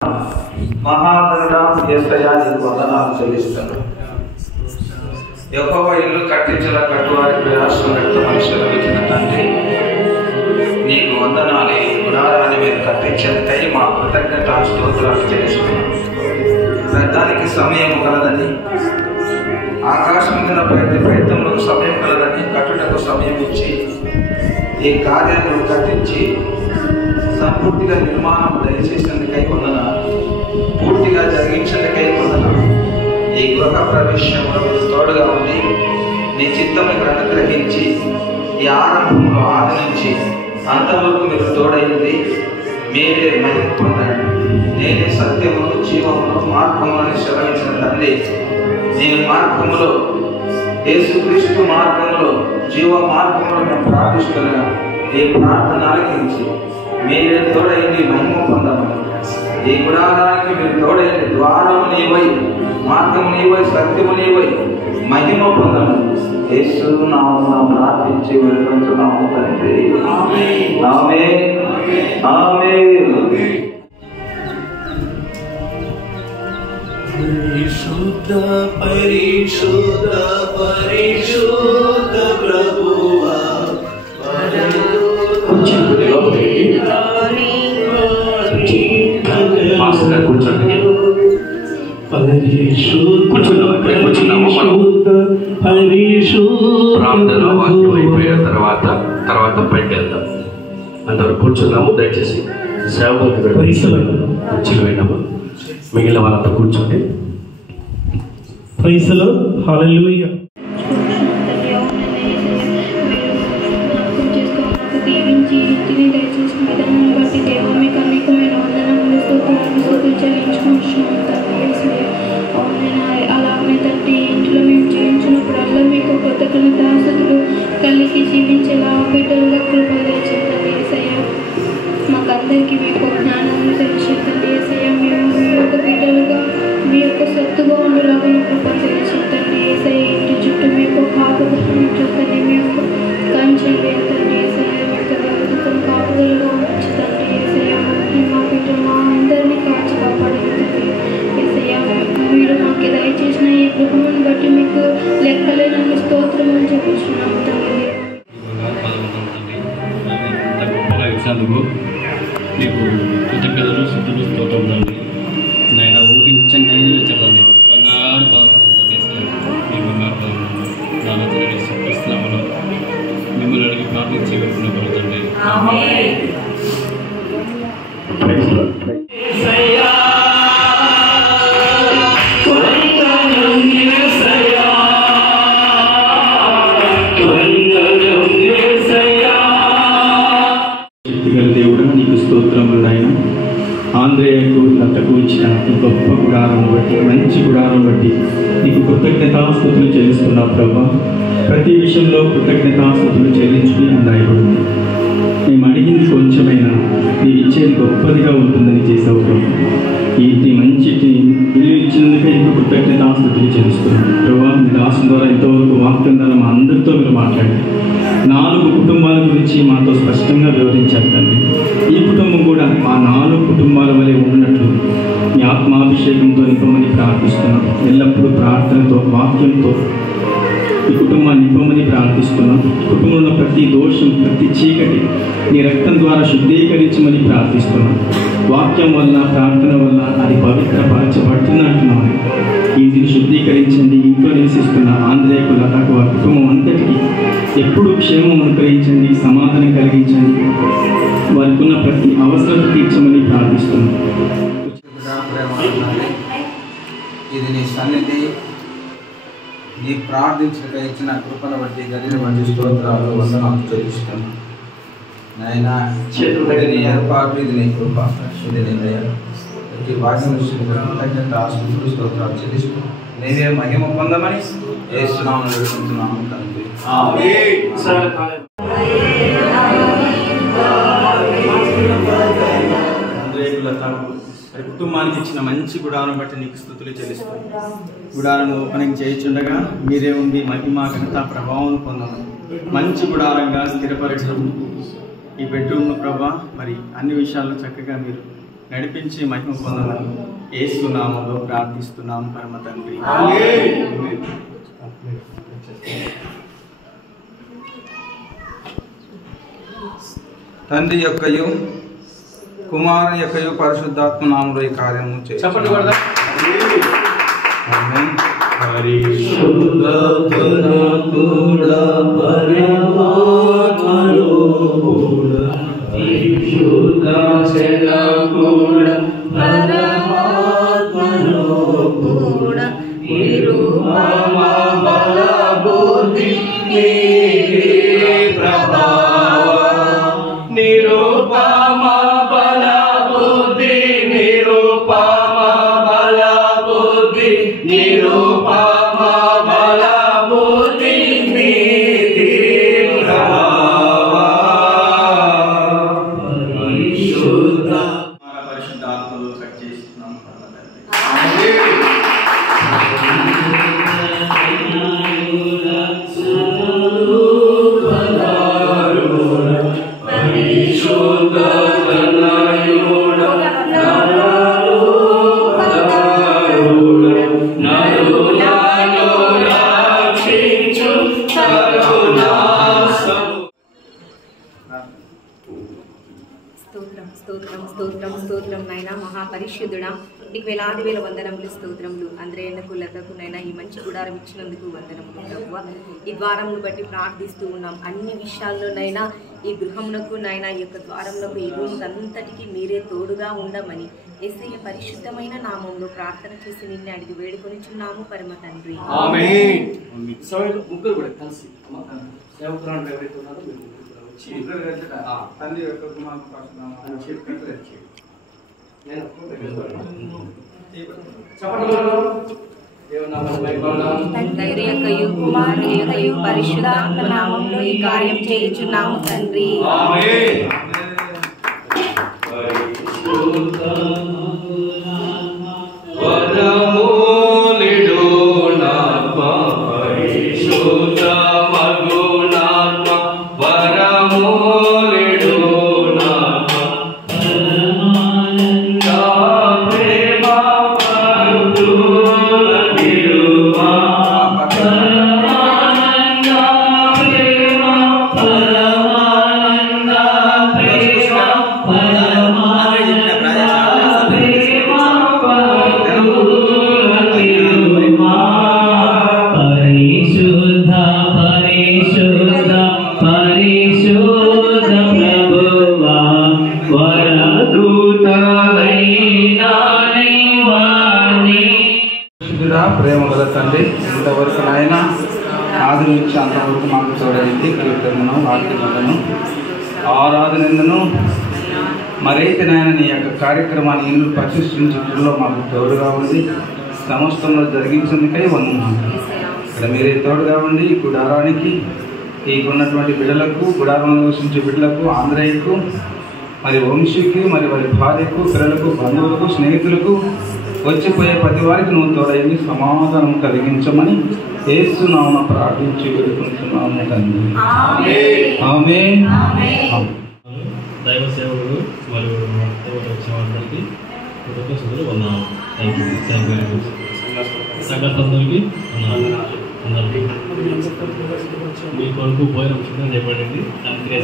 మహాగణుడా యేసయ్యా నీకు వందనాలు చెల్లిస్తాను. యెహోవా ఇల్లు కట్టించిన కట్టువారి ప్రయాసం పెడుతూ మనుషులు ఇచ్చిన తండ్రి నీకు వందనాలు. గుడారాన్ని మీరు కట్టించేందుకై మా కృతజ్ఞత స్తోత్రాలు చెల్లిస్తున్నాను. దానికి సమయం కలదని, ఆకాశం మీద ప్రయత్నంలో సమయం కలదని కట్టుటకు సమయం ఇచ్చి ఈ కార్యాలను కట్టించి సంపూర్తిగా నిర్మాణం దయచేసేందుకై వందనాలు. పూర్తిగా జరిగించేందుకై వందనాలు. ఈ గృహ ప్రవేశంలో మీరు తోడుగా ఉండి నీ చిత్తము ఇక్కడ అనుగ్రహించి ఈ ఆరంభంలో ఆది నుంచి అంతవరకు మీరు తోడైంది. మీరే మహిమ పొందండి. నేనే సత్యమును జీవమును మార్గమును అని సెలవించిన తండ్రి, నేను మార్గములో యేసుక్రీస్తు మార్గంలో జీవ మార్గంలో మేము ప్రార్థిస్తున్నాను. ఈ ప్రార్థన ఆలకించి మీరే తోడైంది మహిమ పొందమని, ఈ గుడారానికి మీరు తోడైంది ద్వారము నీవై, మార్గము నీవై, సత్యము నీవై, మహిమ పొందమని యేసు నామమున ప్రార్థించి వేడుకొంచున్నాము తండ్రి. ఆమేన్ ఆమేన్. పరిశుద్ధ పరిశుద్ధ పరిశుద్ధ ప్రభువా, ప్రార్థన వాక్యం అయిపోయిన తర్వాత పైకి వెళ్దాం. అందరూ కూర్చున్నాము. దయచేసి సేవకులు కూర్చోవేనామా, మిగిలిన వాళ్ళంతా కూర్చోండి. Praise the lord. హల్లెలూయా. దీవించి తిని దయచేసిన విధానాన్ని బట్టి దేవా మీకు అనేకమైన వందనములు స్తోత్రాలు చెల్లించుకుంటున్నాము తండ్రి. అలాగే తండ్రి ఇంట్లో మేము జీవించినప్పుడల్లా మీకు కృతజ్ఞతాస్తుతులు కలిగి జీవించేలా బిడ్డలుగా కృప తెచ్చిందండి యేసయ్య. మాకందరికీ మీకు జ్ఞానాన్ని తెచ్చిందండి యేసయ్య. మేము మీ యొక్క బిడ్డలుగా మీ యొక్క సొత్తుగా ఉండేలాగా కృప తెచ్చిందండి యేసయ్య. ఇంటి చుట్టూ మీ యొక్క కాపుదలను చూడండి, మీ యొక్క కంచె వేయండి యేసయ్య. కాపుదలుగా ఉంచుతండి యేసయ్య. మా బిడ్డ మా అందరినీ కాచి కాపాడండి యేసయ్య. మీరు మాకు దయచేసిన ఈ గృహమును బట్టి మీకు లెక్కలేనన్ని స్తోత్రం అని చెప్పుచున్నాము తండ్రి. మీకు కృతజ్ఞతలు స్తుతులు స్తోత్రం తండ్రి. నాయన ఊహించండి చెప్పండి బంగారు బాగుంటుంది. మీ బంగారు బాగుంటుంది నాన్నలో మిమ్మల్ని అడిగి ప్రార్థించి పెట్టుకున్న తండ్రి. దేవుడా నీకు స్తోత్రములు నాయన. ఆంధ్రేయకు లతకు ఇచ్చిన ఈ గొప్ప గుడారం బట్టి, మంచి గుడారం బట్టి నీకు కృతజ్ఞతాస్తుతులు చెల్లిస్తున్నావు ప్రభా. ప్రతి విషయంలో కృతజ్ఞతాస్తుతులు చెల్లించుకుని అందాయపడుతుంది. మేము అడిగింది కొంచెమైనా నీవు ఇచ్చేది గొప్పదిగా ఉంటుందని చేసావు ప్రభా. ఈ మంచి ఇల్లు ఇచ్చినందుకే నీకు కృతజ్ఞతాస్తుతులు చెల్లిస్తున్నాను ప్రభా. మీ దాసం ద్వారా ఎంతవరకు వాక్యం ద్వారా మా అందరితో మీరు మాట్లాడారు. 4 కుటుంబాల గురించి మాతో స్పష్టంగా వివరించారు తండ్రి. ఈ కుటుంబం కూడా మా 4 కుటుంబాల వలె ఉన్నట్లు మీ ఆత్మాభిషేకంతో నింపమని ప్రార్థిస్తున్నాం. ఎల్లప్పుడూ ప్రార్థనతో, వాక్యంతో ఈ కుటుంబాన్ని నింపమని ప్రార్థిస్తున్నాం. కుటుంబంలో ప్రతి దోషం, ప్రతి చీకటి నీ రక్తం ద్వారా శుద్ధీకరించమని ప్రార్థిస్తున్నాం. వాక్యం వల్ల, ప్రార్థన వల్ల అది పవిత్రపరచబడుతున్నట్టున్నామని ఇంటిని శుద్ధీకరించండి. ఇంట్లో నివసిస్తున్న ఆంధ్రేయకు, లతకు, ఆ కుటుంబం అంతటికీ ఎప్పుడు క్షేమం అనుగ్రహించండి, సమాధానం కలిగించండి. వారికి ఉన్న ప్రతి అవసరం తీర్చమని ప్రార్థిస్తున్నాం. ఇది నీ సన్నిధి, నీ ప్రార్థించక ఇచ్చిన కృపను బట్టి, గదిని బట్టి స్తోత్రాలు వందనాలు చెల్లిస్తున్నాను నాయన. ఇది నీ ఏర్పాటు, ఇది నీ కృప, ఇది నీ దయ. ఈ వాక్యం కృతజ్ఞత ఆస్తుతులు స్తోత్రాలు చెల్లిస్తున్నాను. నేనే మహిమ పొందమని యేసునామమున వేడుకుంటున్నాము తండ్రి. కుటుంబానికి ఇచ్చిన మంచి గుడారం బట్టి నీకు స్తుతులు చెల్లిస్తాను. గుడాలను ఓపెనింగ్ చేయించుండగా మీరే ఉండి మహిమ ఘనత ప్రభావం పొందమని, మంచి గుడారంగా స్థిరపరచడం ఈ బెడ్రూమ్ను ప్రభా మరి అన్ని విషయాల్లో చక్కగా మీరు నడిపించి మహిమ పొందమని యేసు నామములో ప్రార్థిస్తున్నాం పరమ తండ్రి. తండ్రి యొక్కయు కుమారుని యొక్కయు పరిశుద్ధాత్మ నామములో ఈ కార్యము చెప్పండి కూడా ఆమేన్. పరిశుద్ధాత్మలో కట్ చేస్తున్నాం పరమ తండ్రి. స్తోత్రం నైనా మహాపరిశుద్ధుడా, నీకు వేలాది వేల వందనములు స్తోత్రములు. అందరేళ్లకు లతకు నైనా ఈ మంచి గుడారం ఇచ్చినందుకు వందనములు ప్రభువా. ఈ ద్వారమును బట్టి ప్రార్థిస్తూ ఉన్నాం. అన్ని విషయాల్లోనైనా ఈ గృహమునకు నైనా ఈ యొక్క ద్వారమునకు ఈ రూమ్ అంతటికి మీరే తోడుగా ఉండమని యేసయ్య పరిశుద్ధమైన నామంలో ప్రార్థన చేసి నిన్ను అడిగి వేడుకొనిచున్నాము పరమ తండ్రి. ముగ్గురు కూడా కలిసి సేవకురాలు ఎవరైతే ఉన్నారో మీరు ముగ్గురు కూడా వచ్చి తండ్రి యొక్క కుమారుని పరిశుద్ధ నామములో చెప్పండి. తండ్రి యొక్కయు కుమారుని యొక్కయు పరిశుద్ధాత్మ నామములో ఈ కార్యం చేయుచున్నాము తండ్రి. ప్రేమ గల తండ్రి, ఇంతవరకు నాయన ఆది నుంచి అంతవరకు మాకు చూడండి. కీర్తనను వాక్యములను ఆరాధనను మరైతే నాయన నీ యొక్క కార్యక్రమాన్ని ఇల్లు ప్రతిష్ఠించడంలో మాకు తోడుగా ఉంది. సమస్తంలో జరిగించేందుకై వందనాలు. ఇక్కడ మీరే తోడుగా ఉండి ఈ గుడారానికి ఉన్నటువంటి బిడ్డలకు, గుడారంలో నివసించే బిడ్డలకు, ఆంధ్రయ్యకు, మరి వంశీకి, మరి వారి భార్యకు, పిల్లలకు, బంధువులకు, స్నేహితులకు, వచ్చిపోయే ప్రతి వారికి నువ్వు తోడైంది సమాధానం కలిగించమని యేసు నామమున ప్రార్థించి వేడుకుంటున్నాము తండ్రి. ఆమేన్. దైవ సేవకుడు మరియు వచ్చే వాళ్ళకి కృతజ్ఞతలు వందనాలు. Thank you very much. సంఘస్థులకి అందరికీ మీ కొరకు భోజనం సిద్ధం చేయబడింది. అంతే